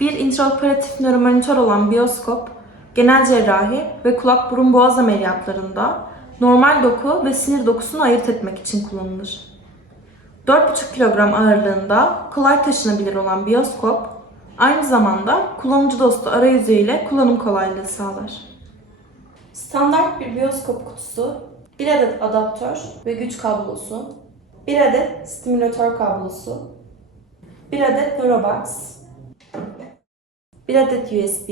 Bir intraoperatif nöromonitör olan biyoskop, genel cerrahi ve kulak burun boğaz ameliyatlarında normal doku ve sinir dokusunu ayırt etmek için kullanılır. 4,5 kilogram ağırlığında kolay taşınabilir olan biyoskop, aynı zamanda kullanıcı dostu arayüzü ile kullanım kolaylığı sağlar. Standart bir biyoskop kutusu, 1 adet adaptör ve güç kablosu, 1 adet stimülatör kablosu, 1 adet Nörobox, 1 adet USB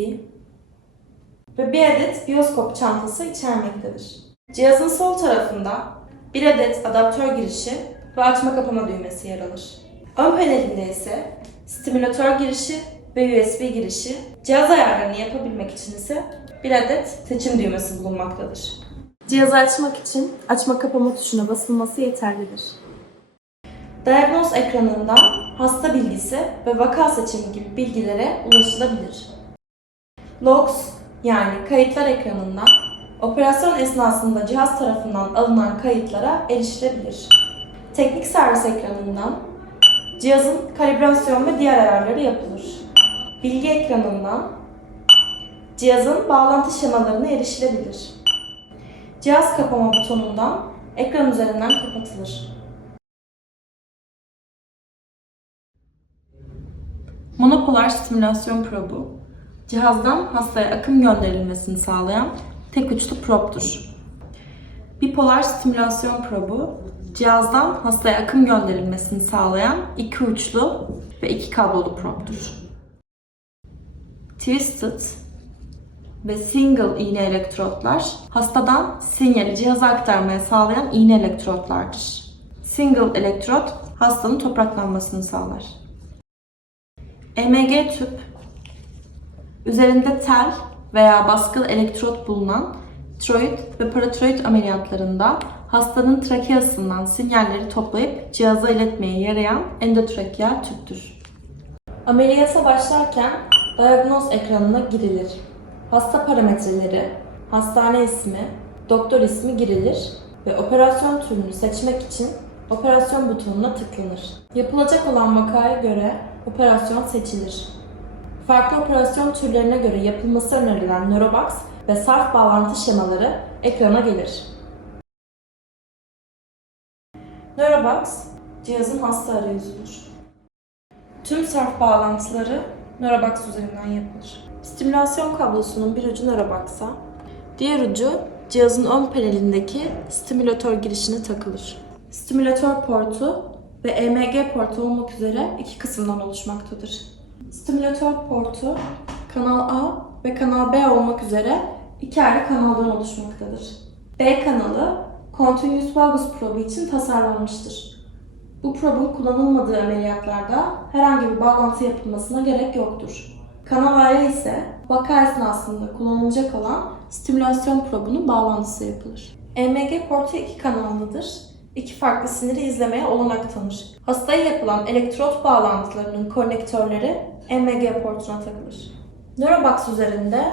ve 1 adet biyoskop çantası içermektedir. Cihazın sol tarafında 1 adet adaptör girişi ve açma kapama düğmesi yer alır. Ön panelinde ise stimülatör girişi ve USB girişi, cihaz ayarlarını yapabilmek için ise 1 adet seçim düğmesi bulunmaktadır. Cihazı açmak için açma kapama tuşuna basılması yeterlidir. Diagnoz ekranında hasta bilgisi ve vaka seçimi gibi bilgilere ulaşılabilir. Logs yani kayıtlar ekranından operasyon esnasında cihaz tarafından alınan kayıtlara erişilebilir. Teknik servis ekranından cihazın kalibrasyon ve diğer ayarları yapılır. Bilgi ekranından cihazın bağlantı şemalarına erişilebilir. Cihaz kapama butonundan ekran üzerinden kapatılır. Monopolar stimülasyon probu, cihazdan hastaya akım gönderilmesini sağlayan tek uçlu proptur. Bipolar stimülasyon probu, cihazdan hastaya akım gönderilmesini sağlayan iki uçlu ve iki kablolu proptur. Twisted ve single iğne elektrotlar, hastadan sinyali cihaza aktarmaya sağlayan iğne elektrotlardır. Single elektrot, hastanın topraklanmasını sağlar. EMG tüp, üzerinde tel veya baskılı elektrot bulunan tiroid ve paratiroid ameliyatlarında hastanın trakeasından sinyalleri toplayıp cihaza iletmeye yarayan endotrakeal tüptür. Ameliyata başlarken diagnoz ekranına girilir. Hasta parametreleri, hastane ismi, doktor ismi girilir ve operasyon türünü seçmek için operasyon butonuna tıklanır. Yapılacak olan vakaya göre operasyon seçilir. Farklı operasyon türlerine göre yapılması önerilen Nörobox ve sarf bağlantı şemaları ekrana gelir. Nörobox, cihazın hasta arayüzüdür. Tüm sarf bağlantıları Nörobox üzerinden yapılır. Stimülasyon kablosunun bir ucu Nörobox'a, diğer ucu cihazın ön panelindeki stimülatör girişine takılır. Stimülatör portu ve EMG portu olmak üzere iki kısımdan oluşmaktadır. Stimülatör portu, kanal A ve kanal B olmak üzere iki ayrı kanaldan oluşmaktadır. B kanalı, Continuous Valgus probu için tasarlanmıştır. Bu probun kullanılmadığı ameliyatlarda herhangi bir bağlantı yapılmasına gerek yoktur. Kanal A'ya ise vaka esnasında kullanılacak olan stimülasyon probunun bağlantısı yapılır. EMG portu iki kanallıdır. İki farklı siniri izlemeye olanak tanır. Hastaya yapılan elektrot bağlantılarının konnektörleri EMG portuna takılır. Nörobox üzerinde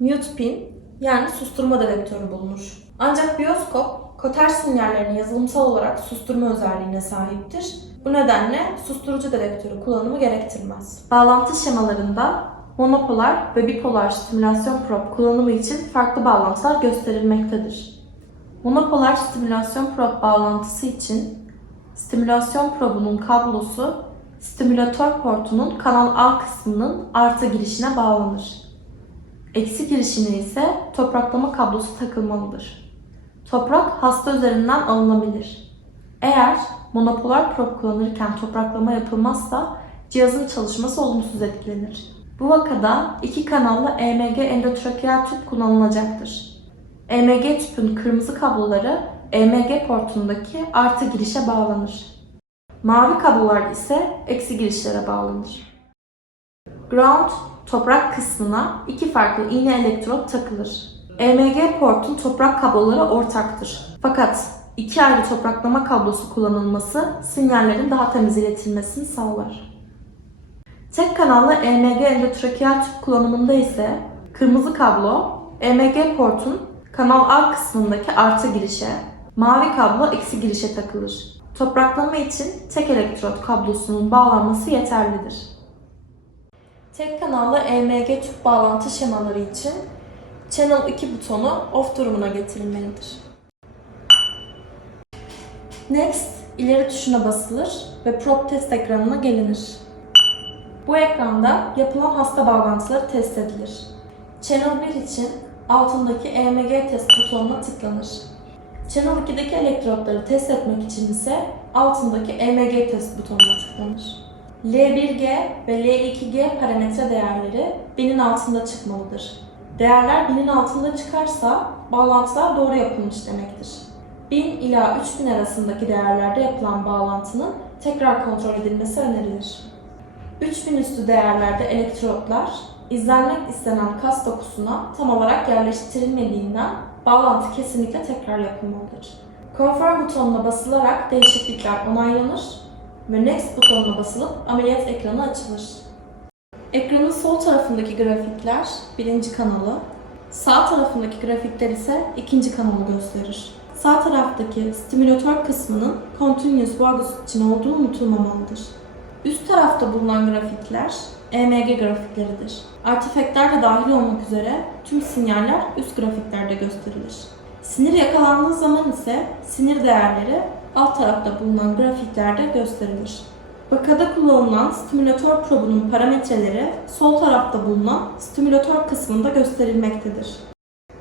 mute pin yani susturma dedektörü bulunur. Ancak biyoskop koter sinyallerini yazılımsal olarak susturma özelliğine sahiptir. Bu nedenle susturucu dedektörü kullanımı gerektirmez. Bağlantı şemalarında monopolar ve bipolar stimülasyon prob kullanımı için farklı bağlantılar gösterilmektedir. Monopolar stimülasyon prob bağlantısı için stimülasyon probunun kablosu stimülatör portunun kanal A kısmının artı girişine bağlanır. Eksi girişine ise topraklama kablosu takılmalıdır. Toprak hasta üzerinden alınabilir. Eğer monopolar prob kullanırken topraklama yapılmazsa cihazın çalışması olumsuz etkilenir. Bu vakada iki kanallı EMG endotrakeal tüp kullanılacaktır. EMG tüpün kırmızı kabloları EMG portundaki artı girişe bağlanır. Mavi kablolar ise eksi girişlere bağlanır. Ground, toprak kısmına iki farklı iğne elektrot takılır. EMG portun toprak kabloları ortaktır. Fakat iki ayrı topraklama kablosu kullanılması sinyallerin daha temiz iletilmesini sağlar. Tek kanallı EMG endotrakeal tüp kullanımında ise kırmızı kablo EMG portun kanal A kısmındaki artı girişe, mavi kablo eksi girişe takılır. Topraklama için tek elektrot kablosunun bağlanması yeterlidir. Tek kanallı EMG tüp bağlantı şemaları için Channel 2 butonu off durumuna getirilmelidir. Next, ileri tuşuna basılır ve probe test ekranına gelinir. Bu ekranda yapılan hasta bağlantıları test edilir. Channel 1 için altındaki EMG test butonuna tıklanır. Channel 2'deki elektrotları test etmek için ise altındaki EMG test butonuna tıklanır. L1G ve L2G parametre değerleri 1000'in altında çıkmalıdır. Değerler 1000'in altında çıkarsa bağlantılar doğru yapılmış demektir. 1000 ila 3000 arasındaki değerlerde yapılan bağlantının tekrar kontrol edilmesi önerilir. 3000 üstü değerlerde elektrotlar izlenmek istenen kas dokusuna tam olarak yerleştirilmediğinden bağlantı kesinlikle tekrar yapılmalıdır. Confirm butonuna basılarak değişiklikler onaylanır ve Next butonuna basılıp ameliyat ekranı açılır. Ekranın sol tarafındaki grafikler birinci kanalı, sağ tarafındaki grafikler ise ikinci kanalı gösterir. Sağ taraftaki stimülatör kısmının Continuous Vagus için olduğu unutulmamalıdır. Üst tarafta bulunan grafikler EMG grafikleridir. Artifektler de dahil olmak üzere tüm sinyaller üst grafiklerde gösterilir. Sinir yakalandığı zaman ise sinir değerleri alt tarafta bulunan grafiklerde gösterilir. Vakada kullanılan stimülatör probunun parametreleri sol tarafta bulunan stimülatör kısmında gösterilmektedir.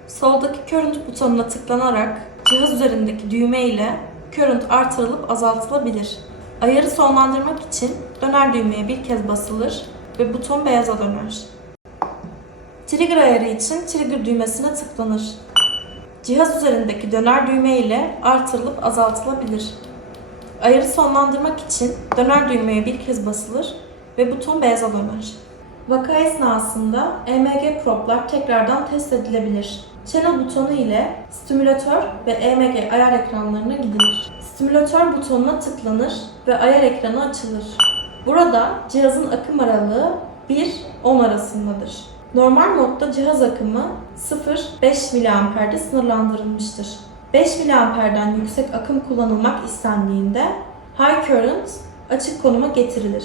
Soldaki Current butonuna tıklanarak cihaz üzerindeki düğme ile Current artırılıp azaltılabilir. Ayarı sonlandırmak için döner düğmeye bir kez basılır ve buton beyaza döner. Trigger ayarı için trigger düğmesine tıklanır. Cihaz üzerindeki döner düğme ile artırılıp azaltılabilir. Ayarı sonlandırmak için döner düğmeye bir kez basılır ve buton beyaza döner. Vaka esnasında EMG problar tekrardan test edilebilir. Channel butonu ile stimülatör ve EMG ayar ekranlarına gidilir. Stimülatör butonuna tıklanır ve ayar ekranı açılır. Burada cihazın akım aralığı 1-10 arasındadır. Normal modda cihaz akımı 0-5 mAh'de sınırlandırılmıştır. 5 mAh'den yüksek akım kullanılmak istendiğinde High Current açık konuma getirilir.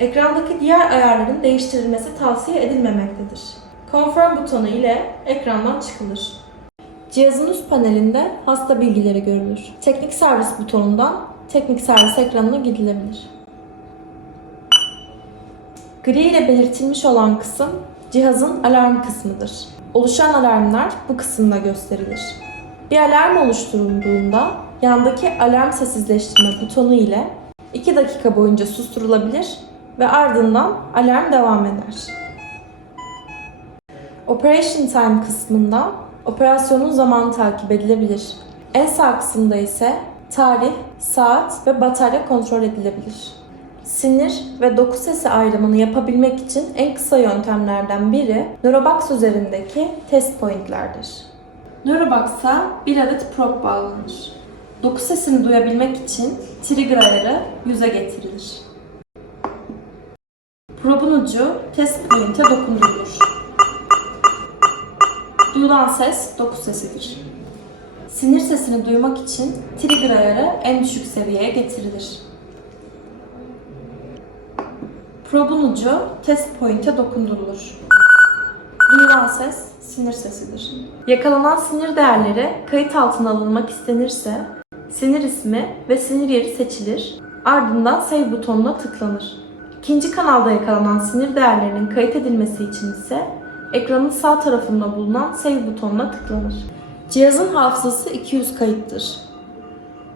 Ekrandaki diğer ayarların değiştirilmesi tavsiye edilmemektedir. Confirm butonu ile ekrandan çıkılır. Cihazın üst panelinde hasta bilgileri görülür. Teknik servis butonundan teknik servis ekranına gidilebilir. Gri ile belirtilmiş olan kısım cihazın alarm kısmıdır. Oluşan alarmlar bu kısımda gösterilir. Bir alarm oluşturulduğunda yandaki alarm sessizleştirme butonu ile 2 dakika boyunca susturulabilir ve ardından alarm devam eder. Operation Time kısmında operasyonun zamanı takip edilebilir. En sağ kısımda ise tarih, saat ve batarya kontrol edilebilir. Sinir ve doku sesi ayrımını yapabilmek için en kısa yöntemlerden biri Neurobox üzerindeki test pointlerdir. Neurobox'a bir adet probe bağlanır. Doku sesini duyabilmek için trigger ayarı 100'e getirilir. Probe'un ucu test point'e dokundurulur. Duyulan ses doku sesidir. Sinir sesini duymak için trigger ayarı en düşük seviyeye getirilir. Probe'un ucu test point'e dokundurulur. Duyulan ses sinir sesidir. Yakalanan sinir değerleri kayıt altına alınmak istenirse sinir ismi ve sinir yeri seçilir. Ardından Save butonuna tıklanır. İkinci kanalda yakalanan sinir değerlerinin kayıt edilmesi için ise ekranın sağ tarafında bulunan Save butonuna tıklanır. Cihazın hafızası 200 kayıttır.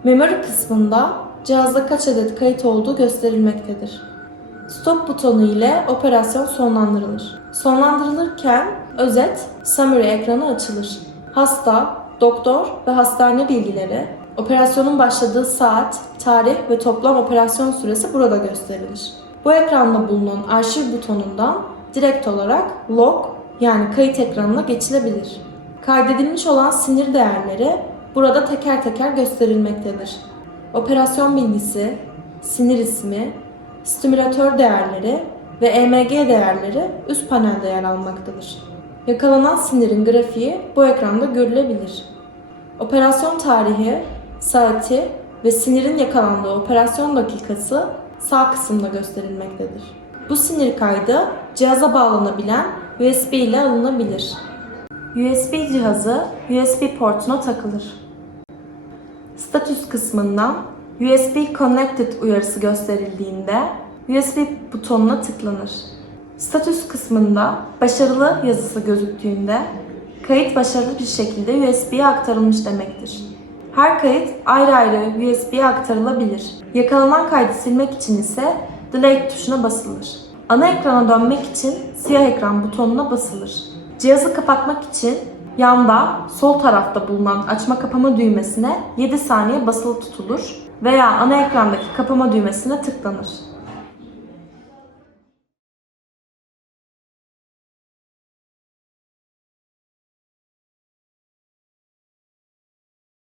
Memory kısmında cihazda kaç adet kayıt olduğu gösterilmektedir. Stop butonu ile operasyon sonlandırılır. Sonlandırılırken özet, summary ekranı açılır. Hasta, doktor ve hastane bilgileri, operasyonun başladığı saat, tarih ve toplam operasyon süresi burada gösterilir. Bu ekranda bulunan arşiv butonundan direkt olarak log yani kayıt ekranına geçilebilir. Kaydedilmiş olan sinir değerleri burada teker teker gösterilmektedir. Operasyon bilgisi, sinir ismi, stimülatör değerleri ve EMG değerleri üst panelde yer almaktadır. Yakalanan sinirin grafiği bu ekranda görülebilir. Operasyon tarihi, saati ve sinirin yakalandığı operasyon dakikası sağ kısımda gösterilmektedir. Bu sinir kaydı cihaza bağlanabilen USB ile alınabilir. USB cihazı USB portuna takılır. Status kısmından USB Connected uyarısı gösterildiğinde USB butonuna tıklanır. Status kısmında başarılı yazısı gözüktüğünde kayıt başarılı bir şekilde USB'ye aktarılmış demektir. Her kayıt ayrı ayrı USB'ye aktarılabilir. Yakalanan kaydı silmek için ise Delete tuşuna basılır. Ana ekrana dönmek için siyah ekran butonuna basılır. Cihazı kapatmak için yanda sol tarafta bulunan açma kapama düğmesine 7 saniye basılı tutulur veya ana ekrandaki kapama düğmesine tıklanır.